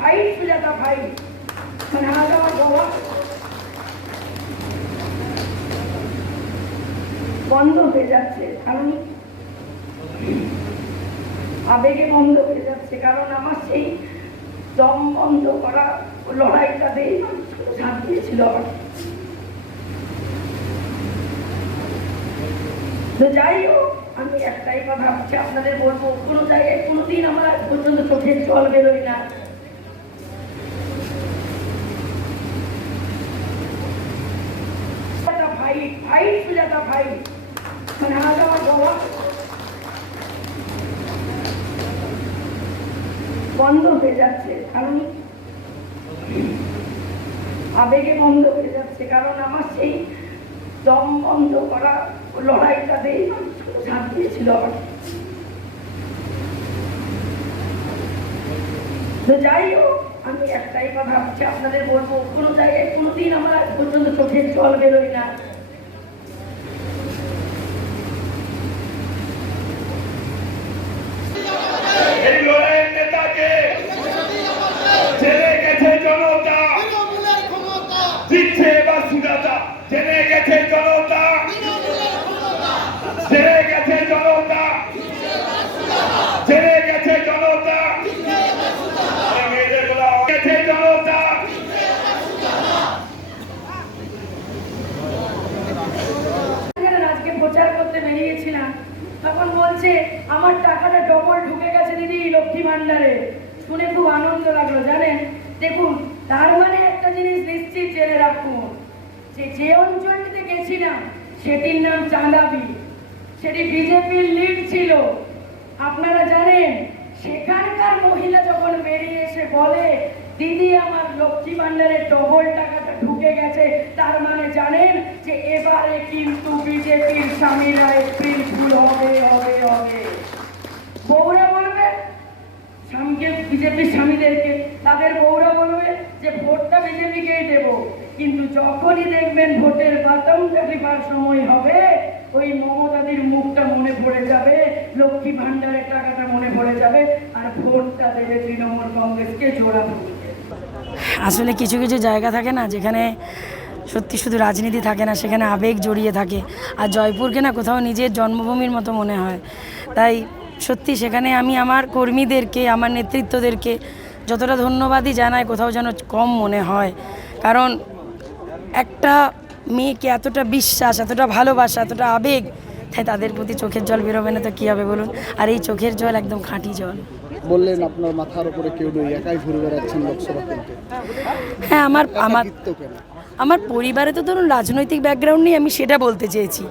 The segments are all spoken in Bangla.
ফাইট সুজাতা ফাইট মানে আজ আমার বাবা বন্ধ হয়ে যাচ্ছে, কারণ আবেগে বন্ধ হয়ে যাচ্ছে, কারণ আমার সেই দম বন্ধ করা লড়াইটাতেই সাথ দিয়েছিল আমার। তো যাই হোক, আমি একটাই কথা হচ্ছে আপনাদের বলবো, কোনো জায়গায় কোনোদিন আমার আজ পর্যন্ত চোখের জল বেরোয় না। ফাইট ফাইট সুজাতা ফাইট মানে আজ আমার বাবা বন্ধ হয়ে যাচ্ছে, কারণ আবেগে বন্ধ হয়ে যাচ্ছে, কারণ আমার সেই দম বন্ধ করা লড়াইটাতেই সাথ দিয়েছিল আমার। তো যাই হোক, আমি একটাই কথা হচ্ছে আপনাদের বলবো, কোনো জায়গায় কোনোদিন আমার আজ পর্যন্ত চোখের জল বেরোয় না। এই লড়াইয়ের নেতাকে জেনে গেছে জনতা, জিতছে এবার সুজাতা। জেনে গেছে জনতা, জেনে গেছে জনতা, জেনে গেছে জনতা, মেয়েদের বলা গেছে জনতা। আজকে প্রচার করতে বেরিয়েছিলাম, তখন বলছে আমার টাকাটা ডবল ঢুকে গেছে দিদি লক্ষ্মী ভান্ডারে। শুনে খুব আনন্দ লাগলো জানেন। দেখুন, তার মানে একটা জিনিস নিশ্চিত জেনে রাখুন, যে অঞ্চলটিতে গেছিলাম সেটির নাম চাঁদাবি, সেটি বিজেপির লিড ছিল। আপনারা জানেন, সেখানকার মহিলা যখন বেরিয়ে এসে বলে দিদি আমার লক্ষ্মী ভান্ডারের ডবল টাকাটা ঢুকে গেছে, তার মানে জানেন যে এবারে কিন্তু বিজেপির স্বামীরা এপ্রিল ফুল হবে হবে হবে। বউরা বলবে স্বামীকে, বিজেপির স্বামীদেরকে, তাদের বউরা বলবে যে ভোটটা বিজেপিকেই দেব। কিন্তু যখনই দেখবেন ভোটের বাটনটা টিপার সময় হবে, ওই মমতাদির মুখটা মনে পড়ে যাবে, লক্ষ্মী ভান্ডারের টাকাটা মনে পড়ে যাবে, আর ভোটটা দেবে তৃণমূল কংগ্রেসকে জোড়া ফুলকে। আসলে কিছু কিছু জায়গা থাকে না যেখানে সত্যি শুধু রাজনীতি থাকে না, সেখানে আবেগ জড়িয়ে থাকে। আর জয়পুরকে না কোথাও নিজের জন্মভূমির মতো মনে হয়। তাই সত্যি সেখানে আমি আমার কর্মীদেরকে, আমার নেতৃত্বদেরকে যতটা ধন্যবাদই জানাই, কোথাও যেন কম মনে হয়। কারণ একটা মেয়েকে এতটা বিশ্বাস, এতটা ভালোবাসা, এতটা আবেগ, তাই তাদের প্রতি চোখের জল বেরোবে না তো কী হবে বলুন। আর এই চোখের জল একদম খাঁটি জল। বললেন আপনার মাথার উপরে কেউ নেই, একাই ঘুরে বেড়াচ্ছেন লোকসভা কেন্দ্রে। হ্যাঁ, আমার পরিবারে তো ধরুন রাজনৈতিক ব্যাকগ্রাউন্ড নেই, আমি সেটা বলতে চেয়েছি।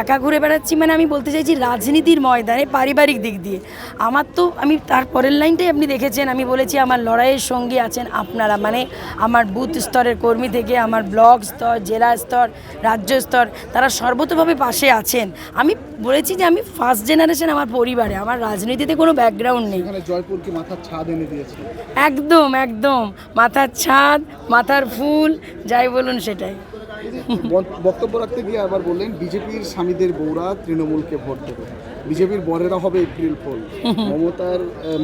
একা ঘুরে বেড়াচ্ছি মানে আমি বলতে চাইছি রাজনীতির ময়দানে পারিবারিক দিক দিয়ে আমার তো, আমি তার পরের লাইনটাই আপনি দেখেছেন, আমি বলেছি আমার লড়াইয়ের সঙ্গী আছেন আপনারা, মানে আমার বুথ স্তরের কর্মী থেকে আমার ব্লক স্তর, জেলা স্তর, রাজ্য স্তর, তারা সর্বতোভাবে পাশে আছেন। আমি বলেছি যে আমি ফার্স্ট জেনারেশন আমার পরিবারে, আমার রাজনীতিতে কোনো ব্যাকগ্রাউন্ড নেই। জয়পুরকে মাথার ছাদ এনে দিয়েছে। একদম একদম, মাথার ছাদ, মাথার ফুল, যাই বলুন সেটাই। বক্তব্য রাখতে গিয়ে আবার বললেন বিজেপির স্বামীদের বউরা তৃণমূলকে ভোট দেবে, বিজেপির বরেরা হবে এপ্রিল ফুল,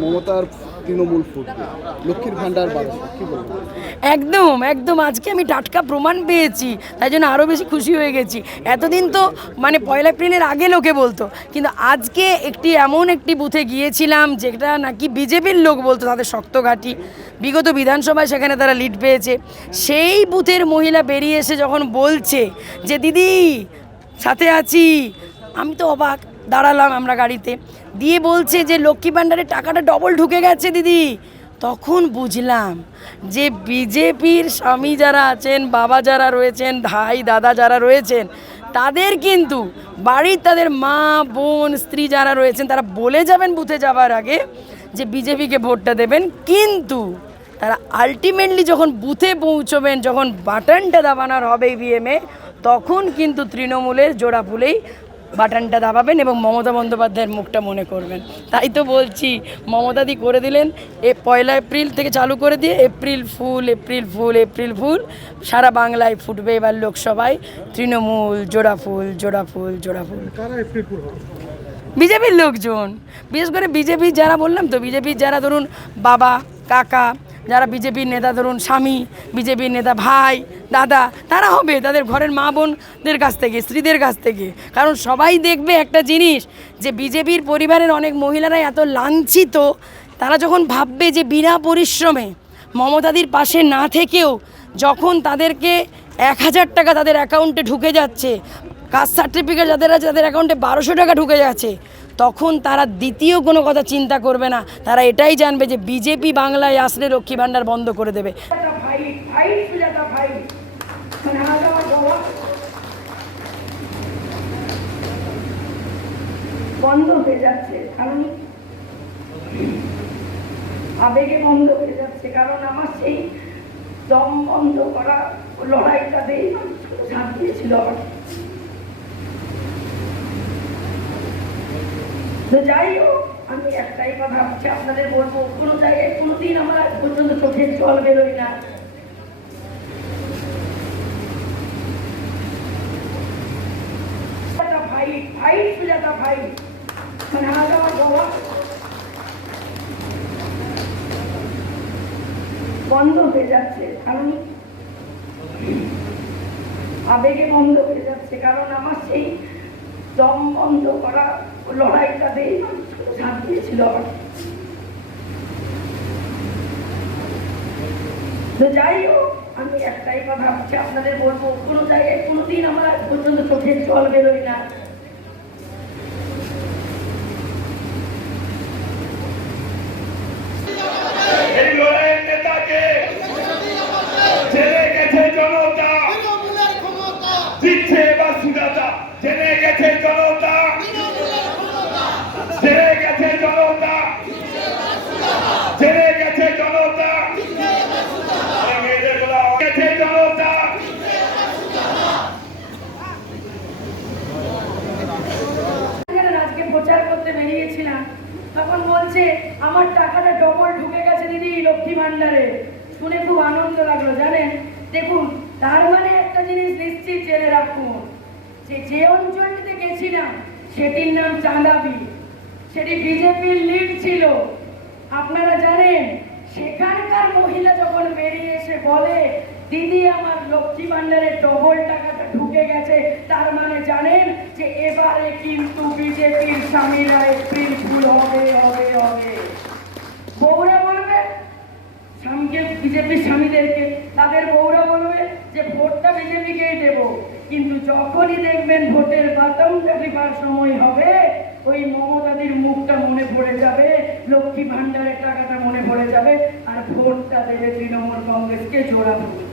মমতার তৃণমূল ফুটবে, লক্ষ্মীর ভান্ডার বাড়বে। কি বলবো? একদম একদম, আজকে আমি টাটকা প্রমাণ পেয়েছি, তাই জন্য আরও বেশি খুশি হয়ে গেছি। এতদিন তো মানে পয়লা এপ্রিলের আগে লোকে বলতো, কিন্তু আজকে এমন একটি বুথে গিয়েছিলাম যেটা নাকি বিজেপির লোক বলতো তাদের শক্ত ঘাঁটি, বিগত বিধানসভায় সেখানে তারা লিড পেয়েছে। সেই বুথের মহিলা বেরিয়ে এসে যখন বলছে যে দিদি সাথে আছি, আমি তো অবাক। দাঁড়ালাম আমরা গাড়িতে, দিয়ে বলছে যে লক্ষ্মী ভান্ডারের টাকাটা ডবল ঢুকে গেছে দিদি। তখন বুঝলাম যে বিজেপির স্বামী যারা আছেন, বাবা যারা রয়েছেন, ভাই দাদা যারা রয়েছেন, তাদের কিন্তু বাড়ির তাদের মা বোন স্ত্রী যারা রয়েছেন, তারা বলে যাবেন বুথে যাওয়ার আগে যে বিজেপিকে ভোটটা দেবেন, কিন্তু তারা আলটিমেটলি যখন বুথে পৌঁছবেন, যখন বাটনটা দাবানোর হবে ইভিএমে, তখন কিন্তু তৃণমূলের জোড়া ফুলেই বাটনটা দাবাবেন এবং মমতা বন্দ্যোপাধ্যায়ের মুখটা মনে করবেন। তাই তো বলছি, মমতাদি করে দিলেন পয়লা এপ্রিল থেকে চালু করে দিয়ে April fool April fool April fool, সারা বাংলায় ফুটবে এবার লোকসভায় তৃণমূল জোড়া ফুল জোড়া ফুল জোড়া ফুল। বিজেপির লোকজন, বিশেষ করে বিজেপির যারা, বললাম তো বিজেপির যারা ধরুন বাবা কাকা যারা বিজেপির নেতা, ধরুন স্বামী, বিজেপির নেতা ভাই, দাদা, তারা হবে তাদের ঘরের মা বোনদের কাছ থেকে, স্ত্রীদের কাছ থেকে। কারণ সবাই দেখবে একটা জিনিস, যে বিজেপির পরিবারের অনেক মহিলারাই এত লাঞ্ছিত, তারা যখন ভাববে যে বিনা পরিশ্রমে মমতাদির পাশে না থেকেও যখন তাদেরকে 1000 টাকা তাদের অ্যাকাউন্টে ঢুকে যাচ্ছে, কাস্ট সার্টিফিকেট যাদের অ্যাকাউন্টে 1200 টাকা ঢুকে যাচ্ছে, তখন তারা দ্বিতীয় কোনো কথা চিন্তা করবে না। তারা এটাই জানবে যে বিজেপি বাংলায় আসলে লক্ষ্মী ভাণ্ডার বন্ধ করে দেবে। বন্ধ হয়ে যাচ্ছে কারণ আবেগে বন্ধ হয়ে যাচ্ছে, কারণ আমার সেই দম বন্ধ করা লড়াইটাতেই সাথ দিয়েছিল আমার। তো যাই হোক, আমি একটাই কথা ভাবছি আপনাদের বলবো, কোনো জায়গায় কোনোদিন আমার আজ পর্যন্ত চোখের জল বেরোয় না। মানে আমার বাবা বন্ধ হয়ে যাচ্ছে কারণ আবেগে বন্ধ হয়ে যাচ্ছে, কারণ আমার সেই দম বন্ধ করা লড়াইটাতেই সাথ দিয়েছিল আমার। তো যাই হোক, আমি একটাই কথা ভাবছি আপনাদের বলবো, কোনো জায়গায় কোনোদিন আমার আজ পর্যন্ত চোখের জল বেরোয় না। এই লড়াইয়ের নেতাকে জেনে গেছে জনতা, দিচ্ছে এবার সুজাতা। জেনে গেছে জনতা, জেনে গেছে জনতা, জেনে গেছে জনতা, মেয়েদের বলা গেছে জনতা। আজকে প্রচার করতে বেরিয়েছিলাম, তখন বলছে আমার টাকাটা ডবল ঢুকে গেছে দিদি লক্ষ্মী ভান্ডারে। শুনে খুব আনন্দ লাগলো জানেন। দেখুন, তার মানে একটা জিনিস নিশ্চিত জেনে রাখুন, যে অঞ্চলটিতে গেছিলাম সেটির নাম চাঁদাবি, সেটি বিজেপির লিড ছিল। আপনারা জানেন, সেখানকার মহিলা যখন বেরিয়ে এসে বলে দিদি আমার লক্ষ্মী ভান্ডারের ডবল টাকাটা ঢুকে গেছে, তার মানে জানেন যে এবারে কিন্তু বিজেপির স্বামীরা এপ্রিল ফুল হবে হবে হবে। বউরা বলবে স্বামীকে, বিজেপির স্বামীদেরকে, তাদের বউরা বলবে যে ভোটটা বিজেপিকেই দেব। কিন্তু যখনই দেখবেন ভোটের বাটনটা টিপার সময় হবে, ওই মমতাদির মুখটা মনে পড়ে যাবে, লক্ষ্মী ভান্ডারের টাকাটা মনে পড়ে যাবে, আর ভোটটা দেবে তৃণমূল কংগ্রেসকে জোড়া ভোট।